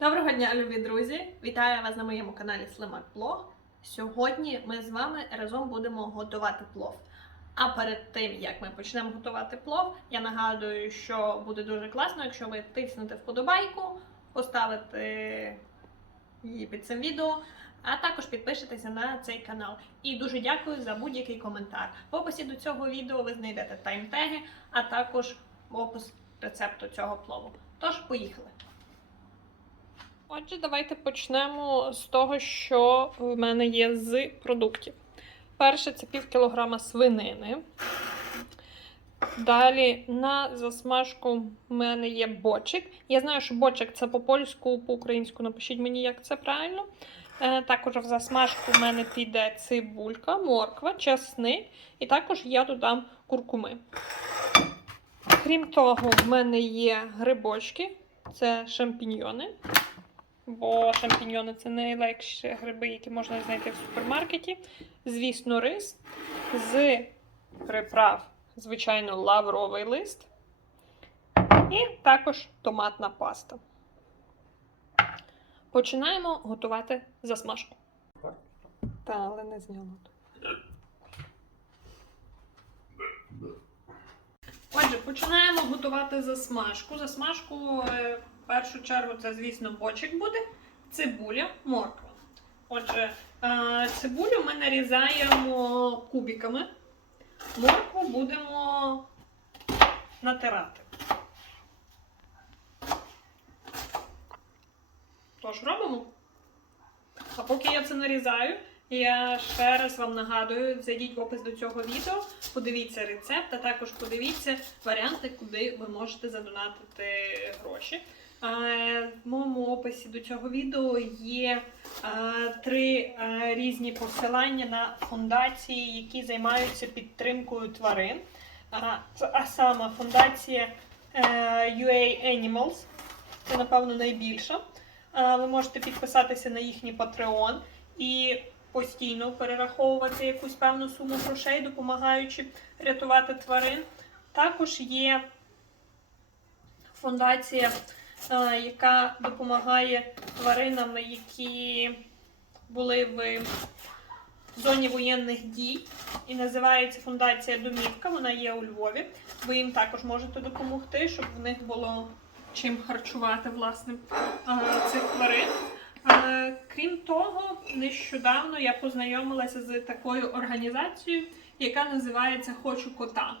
Доброго дня, любі друзі! Вітаю вас на моєму каналі Слимак Блог. Сьогодні ми з вами разом будемо готувати плов. А перед тим як ми почнемо готувати плов, я нагадую, що буде дуже класно, якщо ви тиснете вподобайку, поставите її під цим відео, а також підпишетеся на цей канал. І дуже дякую за будь-який коментар. В описі до цього відео ви знайдете таймтеги, а також опис рецепту цього плову. Тож, поїхали! Отже, давайте почнемо з того, що в мене є з продуктів. Перше це пів кілограма свинини. Далі на засмажку в мене є бочик. Я знаю, що бочик це по польську, по українську напишіть мені, як це правильно. Е, Також в засмажку в мене піде цибулька, морква, часник, і також я додам куркуми. Крім того, в мене є грибочки, це шампіньйони бо шампіньйони це найлегші гриби, які можна знайти в супермаркеті. Звісно, рис з приправ, звичайно, лавровий лист. І також томатна паста. Починаємо готувати засмажку. Та, але не зняла. Отже, починаємо готувати засмажку. Засмажку е, першу чергу це, звісно, бочик буде, цибуля, морква. Отже, е, цибулю ми нарізаємо кубиками, моркву будемо натирати. Тож робимо. А поки я це нарізаю, я ще раз вам нагадую, зайдіть в опис до цього відео, подивіться рецепт, а також подивіться варіанти, куди ви можете задонатити гроші. В моєму описі до цього відео є три різні посилання на фундації, які займаються підтримкою тварин. А, саме фундація е, UA Animals, це, напевно, найбільша. Ви можете підписатися на їхній Patreon і постійно перераховувати якусь певну суму грошей, допомагаючи рятувати тварин. Також є фундація, яка допомагає тваринам, які були в зоні воєнних дій. І називається фундація Домівка. Вона є у Львові. Ви їм також можете допомогти, щоб в них було чим харчувати власне е, цих тварин. Е, Крім того, нещодавно я познайомилася з такою організацією, яка називається Хочу кота.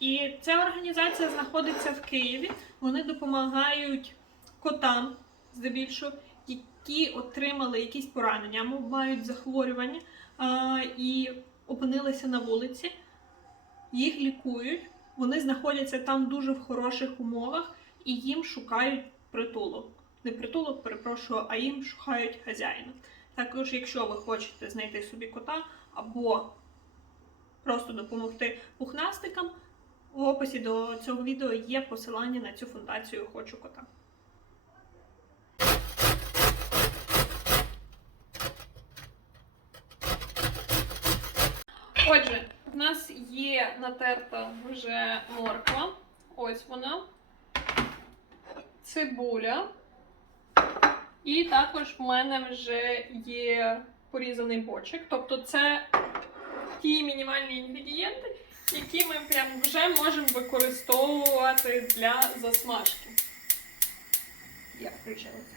І ця організація знаходиться в Києві. Вони допомагають котам, здебільшого, які отримали якісь поранення, або мають захворювання і опинилися на вулиці. Їх лікують, вони знаходяться там дуже в хороших умовах і їм шукають притулок не притулок, перепрошую, а їм шукають хазяїна. Також, якщо ви хочете знайти собі кота або просто допомогти пухнастикам, в описі до цього відео є посилання на цю фундацію Хочу кота. Отже, в нас є натерта вже морква. Ось вона. Цибуля. І також в мене вже є порізаний бочик. Тобто це ті мінімальні інгредієнти, які ми прям вже можемо використовувати для засмажки. Я включилася.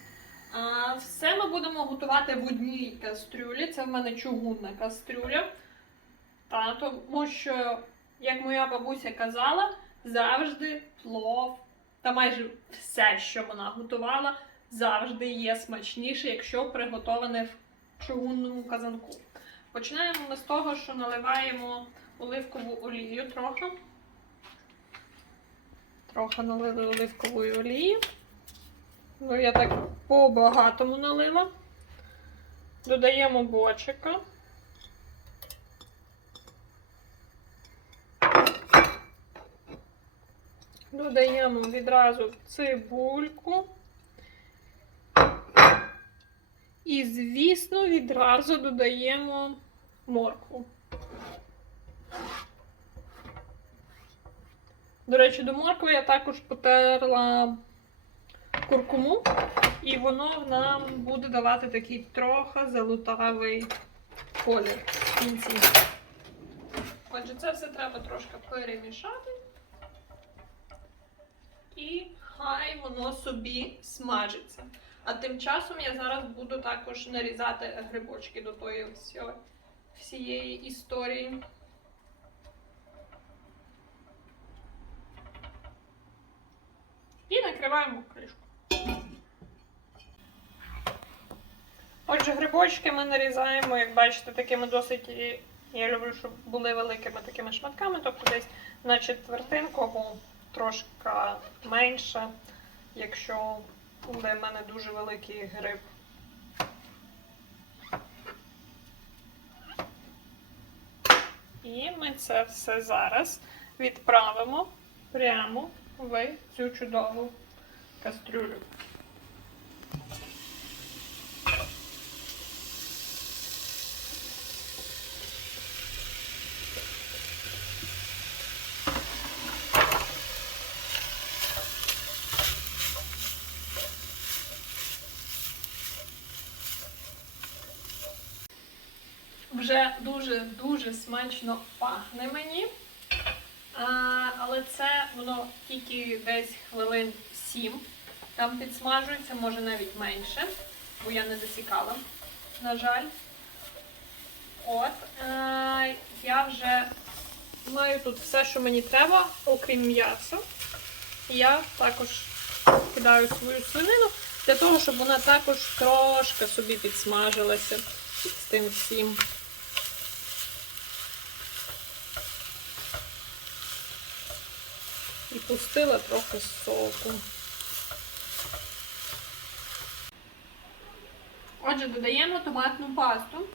А, все ми будемо готувати в одній кастрюлі. Це в мене чугунна кастрюля. Та, тому що, як моя бабуся казала, завжди плов та майже все, що вона готувала, завжди є смачніше, якщо приготоване в чугунному казанку. Починаємо ми з того, що наливаємо оливкову олію трохи. Трохи налили оливкової олії. Ну, я так по-багатому налила. Додаємо бочика. Додаємо відразу цибульку. І, звісно, відразу додаємо моркву. До речі, до моркви я також потерла куркуму, і воно нам буде давати такий трохи золотавий колір в кінці. Отже, це все треба трошки перемішати. І хай воно собі смажиться. А тим часом я зараз буду також нарізати грибочки до тої всієї історії. І накриваємо кришку. Отже, грибочки ми нарізаємо, як бачите, такими досить. Я люблю, щоб були великими такими шматками, тобто десь на четвертинку трошки менше, якщо буде в мене дуже великий гриб. І ми це все зараз відправимо прямо в цю чудову кастрюлю. Вже дуже-дуже смачно пахне мені. А, але це воно тільки десь хвилин 7. Там підсмажується, може навіть менше, бо я не засікала, на жаль. От, е, я вже маю тут все, що мені треба, окрім м'яса. Я також кидаю свою свинину для того, щоб вона також трошки собі підсмажилася з тим всім. Пустила трохи соку. Отже, додаємо томатну пасту.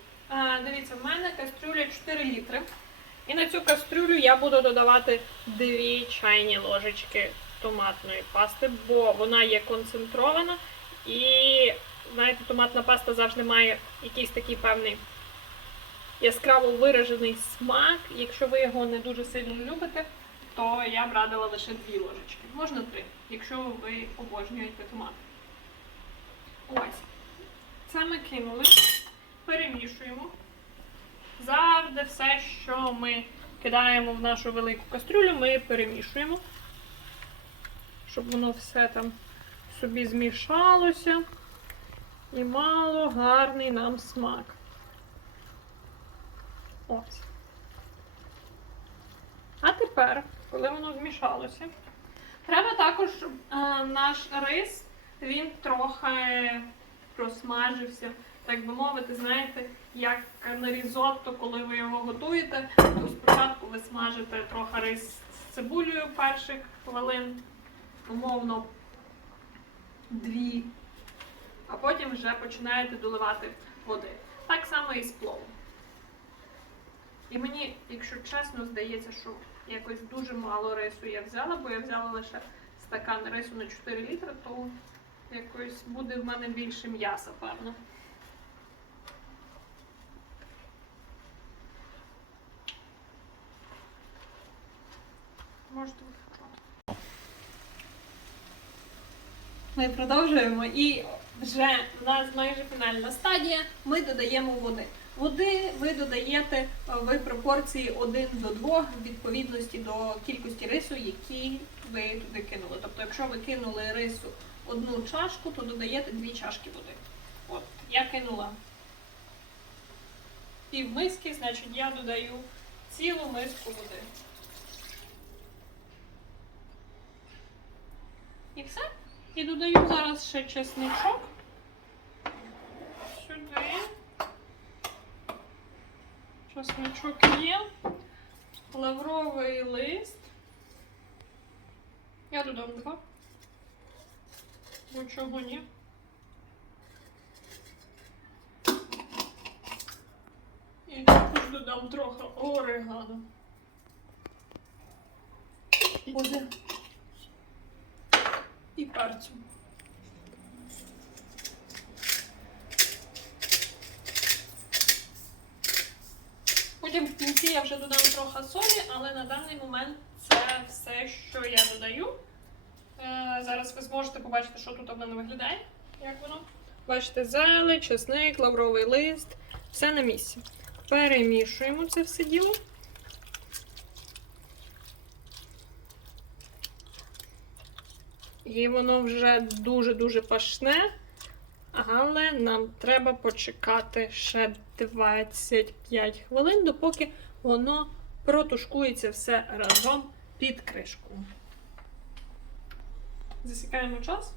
Дивіться, в мене кастрюля 4 літри. І на цю кастрюлю я буду додавати 2 чайні ложечки томатної пасти, бо вона є концентрована. І, знаєте, томатна паста завжди має якийсь такий певний яскраво виражений смак. Якщо ви його не дуже сильно любите, то я б радила лише дві ложечки. Можна три, якщо ви обожнюєте томат. Ось. Це ми кинули, перемішуємо. Завжди все, що ми кидаємо в нашу велику кастрюлю, ми перемішуємо, щоб воно все там собі змішалося і мало гарний нам смак. Ось. А тепер, коли воно змішалося, треба також, щоб е, наш рис він трохи просмажився, так би мовити, знаєте, як на різотто, коли ви його готуєте, то спочатку ви смажите трохи рис з цибулею перших хвилин, умовно дві, а потім вже починаєте доливати води. Так само і з пловом. І мені, якщо чесно, здається, що якось дуже мало рису я взяла, бо я взяла лише стакан рису на 4 літри, то якось буде в мене більше м'яса, певно. Можете виключати. Ми продовжуємо і вже в нас майже фінальна стадія. Ми додаємо води. Води ви додаєте е, в пропорції 1 до 2 в відповідності до кількості рису, які ви туди кинули. Тобто, якщо ви кинули рису одну чашку, то додаєте 2 чашки води. От, я кинула пів миски, значить я додаю цілу миску води. І все. І додаю зараз ще чесничок. Сюди. Чесничок є. Лавровий лист. Я додам два. Бо чого ні. І також додам трохи орегано. Буде. І перцю. Потім в кінці я вже додам трохи солі, але на даний момент це все, що я додаю. Е, Зараз ви зможете побачити, що тут у мене виглядає. Як воно? Бачите, зелень, чесник, лавровий лист. Все на місці. Перемішуємо це все діло. І воно вже дуже-дуже пашне. Але нам треба почекати ще 25 хвилин, допоки воно протушкується все разом під кришкою. Засікаємо час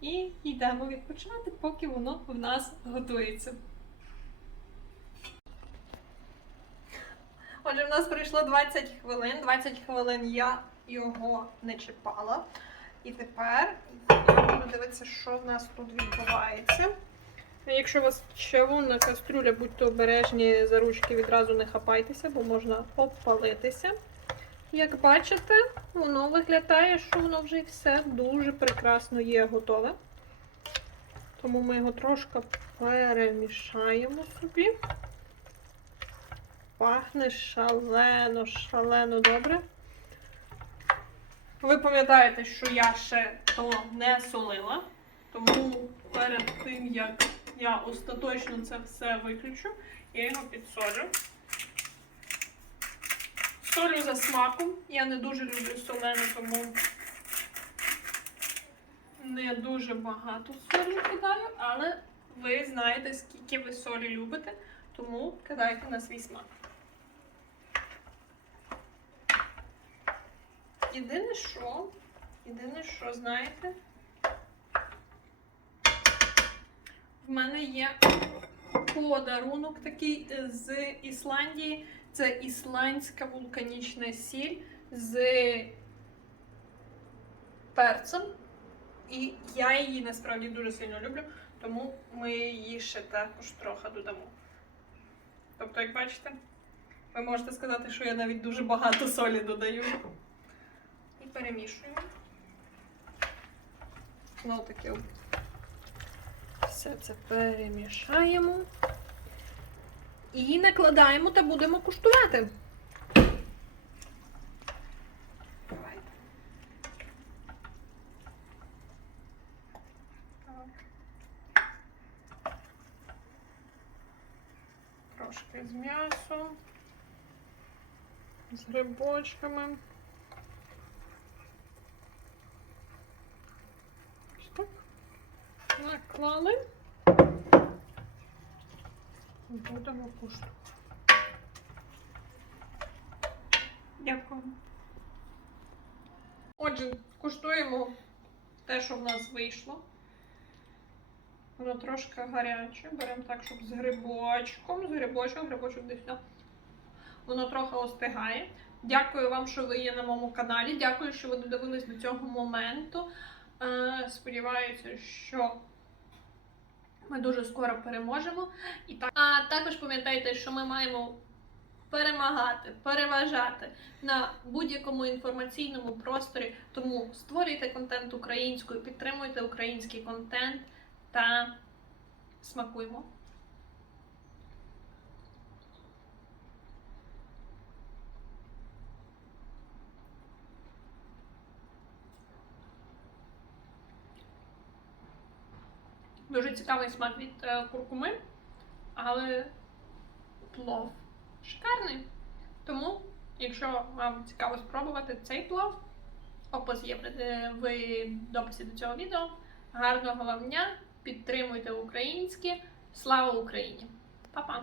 і йдемо відпочивати, поки воно в нас готується. Отже, в нас пройшло 20 хвилин. 20 хвилин я його не чіпала. І тепер буду дивитися, що в нас тут відбувається. Якщо у вас чавунна кастрюля, будьте обережні за ручки, відразу не хапайтеся, бо можна обпалитися. Як бачите, воно виглядає, що воно вже все дуже прекрасно є готове. Тому ми його трошки перемішаємо собі. Пахне шалено, шалено добре. Ви пам'ятаєте, що я ще то не солила, тому перед тим, як я остаточно це все виключу, я його підсолю. Солю за смаком. Я не дуже люблю солене, тому не дуже багато солі кидаю, але ви знаєте, скільки ви солі любите, тому кидайте на свій смак. Єдине що, єдине що, знаєте, в мене є подарунок такий е, з Ісландії. Це ісландська вулканічна сіль з перцем. І я її насправді дуже сильно люблю, тому ми її ще також трохи додамо. Тобто, як бачите, ви можете сказати, що я навіть дуже багато солі додаю. І перемішуємо. Знову таки все це перемішаємо. І накладаємо та будемо куштувати. Трошки з м'ясом, з грибочками. Ось так. Наклали. Будемо куштувати. Дякую. Отже, куштуємо те, що в нас вийшло. Воно трошки гаряче. Беремо так, щоб з грибочком. З грибочком, грибочок десь. Воно трохи остигає. Дякую вам, що ви є на моєму каналі. Дякую, що ви додивились до цього моменту. Е, Сподіваюся, що ми дуже скоро переможемо. І так. А також пам'ятайте, що ми маємо перемагати, переважати на будь-якому інформаційному просторі. Тому створюйте контент українською, підтримуйте український контент та смакуємо. Дуже цікавий смак від е, куркуми, але плов шикарний. Тому, якщо вам цікаво спробувати цей плов, опис є в е, дописі до цього відео. Гарного вам дня! Підтримуйте українське! Слава Україні! Па-па!